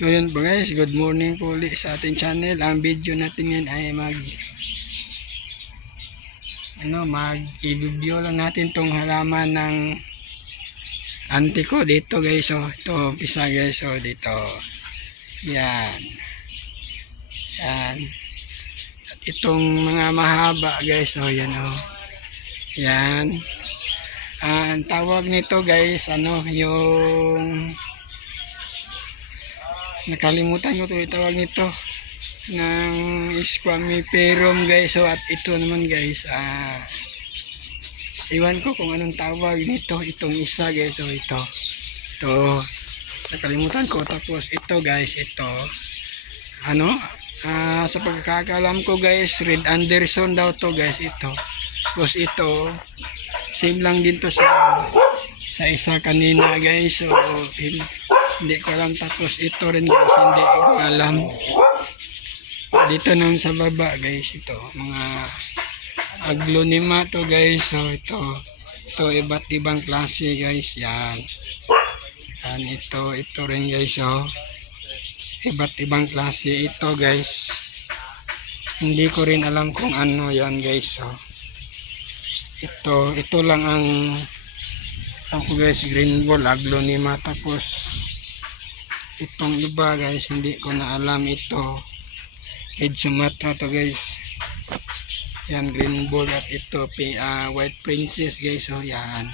So yun po guys, good morning po ulit sa ating channel. Ang video natin ngayon ay mag-i-review lang natin tong halaman ng auntie ko dito guys. So ito umpisa guys, so dito. Yan. Yan. At itong mga mahaba guys, so yan oh. Yan. Ang tawag nito guys, yung nakalimutan ko tuloy tawag nito ng squamiferum guys. So at ito naman guys, iwan ko kung anong tawag nito, itong isa guys. So ito nakalimutan ko. Tapos ito guys, ito sa pagkakaalam ko guys, Red Anderson daw to guys ito. Tapos ito same lang din to sa isa kanina guys. So hindi ko alam. Tapos ito rin guys, hindi ko alam. Dito naman sa baba guys, ito mga aglonema to guys. So ito iba't ibang klase guys. Yan ito rin guys. So iba't ibang klase ito guys. Hindi ko rin alam kung ano yan guys. So ito lang ang guys, green ball aglonema. Tapos itong iba guys, hindi ko na alam. Ito Red Sumatra to guys. Yan, green ball. At ito white princess guys. So yan,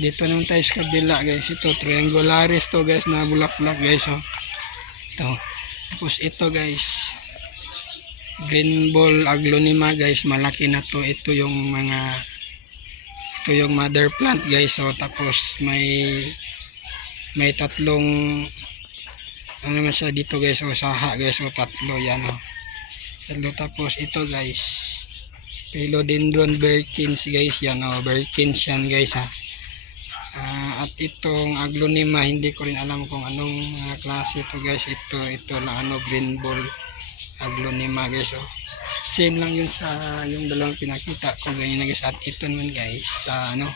dito nung tayo sa kabila guys, ito triangularis to guys na bulaklak guys. So ito, tapos ito guys, green ball aglonema guys, malaki na to. Ito yung mother plant guys. So tapos may tatlong ano naman siya dito guys. So saha guys. So tatlo yan tatlo. Tapos ito guys, Philodendron Birkins guys. Yan Birkins yan guys at itong aglonema, hindi ko rin alam kung anong klase ito guys. Ito lang green ball aglonema guys. So same lang yun sa yung dalawang pinakita ko ganyan guys. At ito naman guys sa 9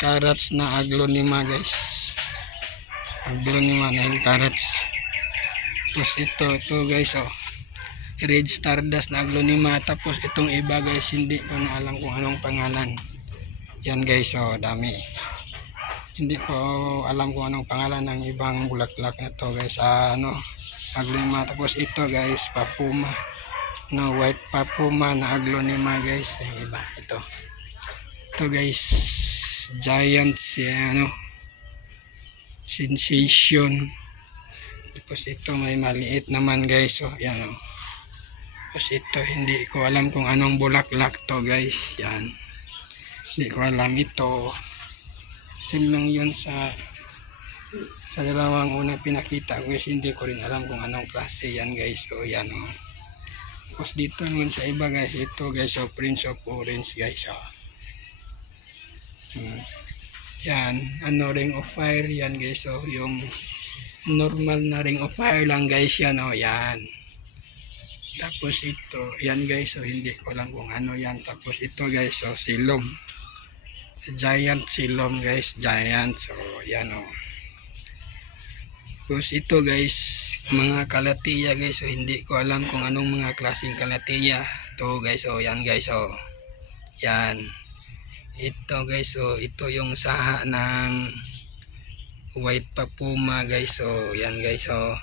carats na aglonema guys. Aglonema 9 carats. Tapos ito guys red stardust na aglonema. Tapos itong iba guys, hindi ko na alam kung anong pangalan yan guys. So dami, hindi ko alam kung anong pangalan ng ibang bulaklak na to guys. Aglonema. Tapos ito guys, papuma white papuma na aglonema guys. Yung iba ito guys, giant sensation. Tapos ito may maliit naman guys. So yan tapos ito hindi ko alam kung anong bulaklak to guys. Yan, hindi ko alam. Ito same lang yun sa dalawang unang pinakita ko guys. Hindi ko rin alam kung anong klase yan guys. So yan tapos dito naman sa iba guys, ito guys Prince of Orange guys. Yan ring of fire yan guys. So yung normal na ring of fire lang guys yan yan. Tapos ito yan guys. So hindi ko alam kung ano yan. Tapos ito guys, silom, giant silom guys, giant. So yan Tapos ito guys, mga kalatiya guys. So hindi ko alam kung anong mga klaseng kalatiya to guys. So yan guys. So yan ito guys. So ito yung saha ng white papuma guys. So yan guys. So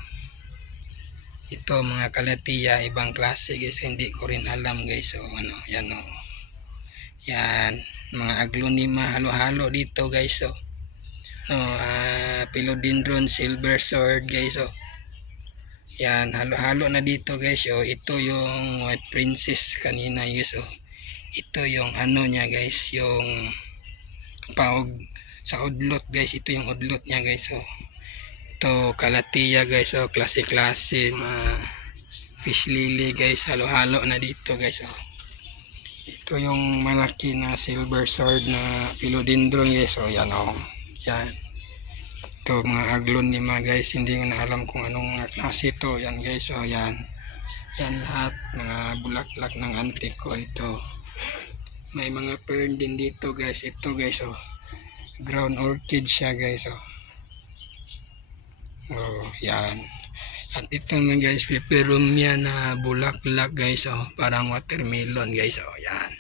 ito mga kalatiya, ibang klase guys. Hindi ko rin alam guys. So yan yan mga aglonema halo-halo dito guys. So Philodendron silver sword guys. So yan halo-halo na dito guys. So ito yung white princess kanina guys. So ito yung niya guys, yung paog sa udlot guys. Ito yung udlot niya guys. So ito kalatiya guys. So klase-klase fish lily guys, halo-halo na dito guys. So ito yung malaki na silver sword na philodendron guys. So yan yan ito mga aglonema guys. Hindi ko na alam kung anong klase ito yan guys. So yan lahat mga bulaklak ng auntie ko. Ito may mga fern din dito guys. Ito guys Ground orchid siya guys. Oh, yan. At ito naman guys, peperomia na bulaklak guys. Parang watermelon guys. Yan.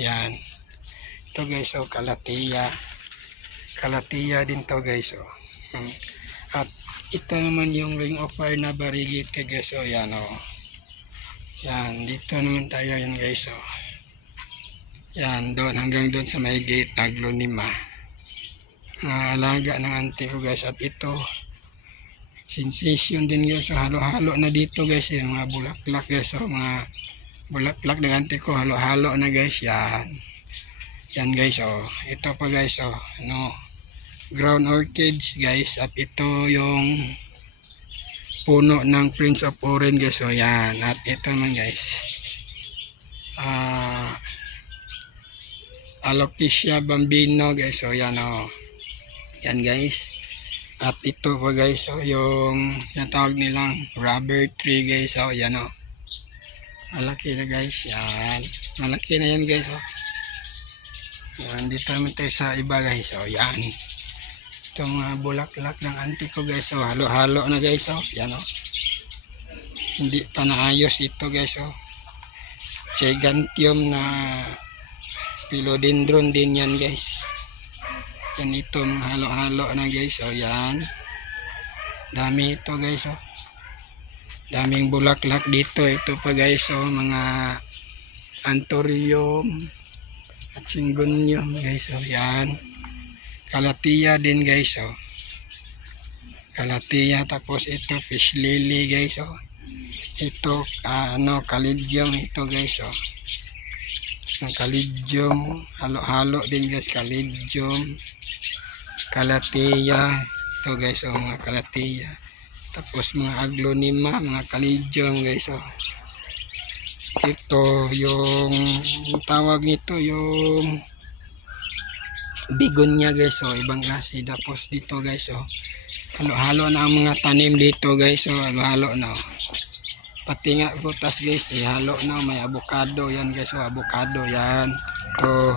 Yan. Ito guys, kalatia. Kalatia din to guys. At ito naman yung ring of fire na barigit guys. Yan Yan, dito naman tayo yan guys. Yan, doon hanggang doon sa may gate aglonema. Alaga ng auntie ko guys. At ito, sensation din guys. Halo-halo na dito guys. Yung mga bulaklak guys. Mga bulaklak ng auntie ko, halo-halo na guys. Yan. Yan guys. Ito pa guys. Ground orchids guys. At ito yung puno ng Prince of Orange guys. Yan. At ito naman guys, Alopecia bambino guys. Yan yan guys. At ito pa guys, yung tawag nilang rubber tree guys. Yan malaki na guys. Yan, malaki na yan guys. Yan, dito naman tayo sa iba guys. Yan, itong mga bulaklak ng auntie ko guys. Halo-halo na guys. Yan hindi pa naayos ito guys. Gigantium na philodendron din yan guys. Yan, itong halo-halo na guys. Yan, dami ito guys. Daming bulaklak dito. Ito pa guys. Mga anthurium at syngonium guys. Yan, kalatia din guys. Kalatia. Tapos ito fish lily guys. Ito caladium ito guys. Ang caladium, halo-halo din guys. Caladium, kalatia ito guys. Mga kalatia. Tapos mga aglonema, mga caladium guys. Ito yung tawag nito, yung begonia guys. Ibang klase. Tapos dito guys, halo-halo na ang mga tanim dito guys. Halo-halo na. Pati nga butas guys, halo na. May avocado yan guys. Avocado yan. Ito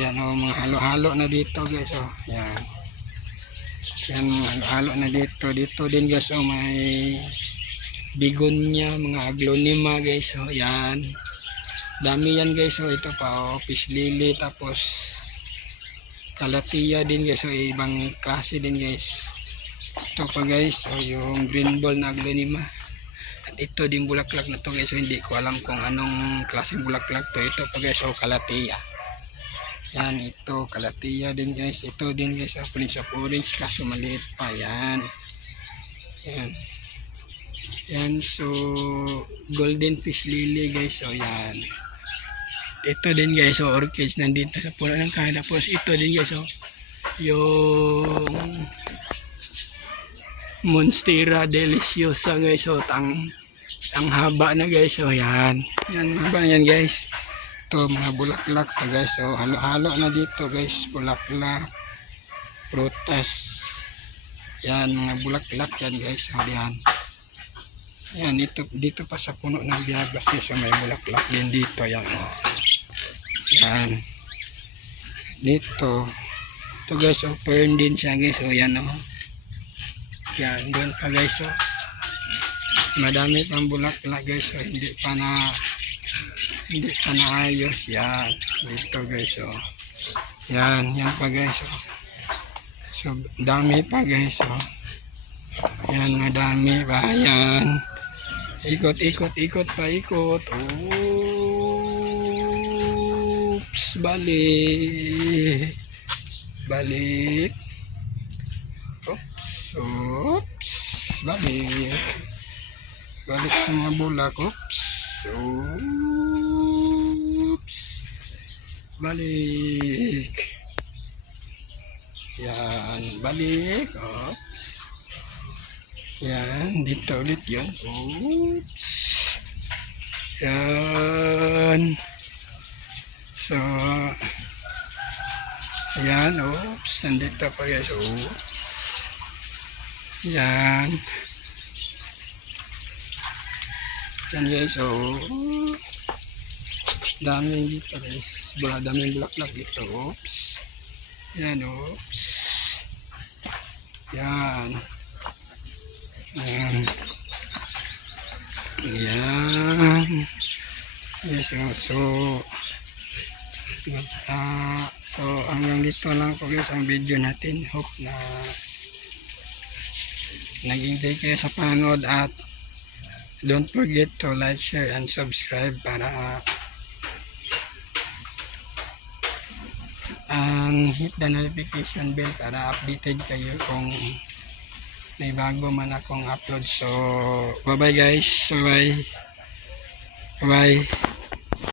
yan mga halo-halo na dito guys. Yan. Yan, halo na dito. Dito din guys. May begonia, mga aglonema guys. Yan, dami yan guys. Ito pa fish lily. Tapos kalatia din guys. Ibang klase din guys. Ito pa guys, yung green ball na aglonema. At ito din bulaklak na to guys. Hindi ko alam kung anong klaseng bulaklak to. Ito pa guys, kalatia. Yan, ito kalatia din guys. Ito din guys, Prince of Orange, kaso maliit pa. Yan. Yan. Yan, so golden fish lily guys. Yan. Ito din guys, orchids nandito sa puno ng kahoy. Tapos ito din guys, yung Monstera deliciosa guys. Ang haba na guys. Yan. Yan, haba na yan guys. Ito mga bulaklak pa guys. Halo-halo na dito guys. Bulaklak, prutas. Yan, mga bulaklak yan guys. Yan. Yan, dito pa sa puno ng biyagas guys. May bulaklak din dito. Yan. Yan. Dito. Ito guys, fern din siya guys. Yan Yan, doon pa guys. Madami pang bulaklak guys. Hindi pa naayos. Yan, dito guys. Yan pa guys. So dami pa guys. Yan, madami pa. Yan, ikot pa. Oops, balik. Oops, balik sa mga bulak. Oops, balik. Yan, balik. Oops. Yan, dito ulit yun. Oops. Yan. So, yan. Oops, nandito pa guys. Oops. Yan. Yan guys. Daming dito guys. Daming bulaklak dito. Oops. Yan, oops. Yan. Yan. Yan. Yes, so so hanggang dito lang po guys ang video natin. Hope na nag-enjoy kayo sa panood at don't forget to like, share, and subscribe para and hit the notification bell para updated kayo kung may bago man akong upload. So bye bye guys, bye bye.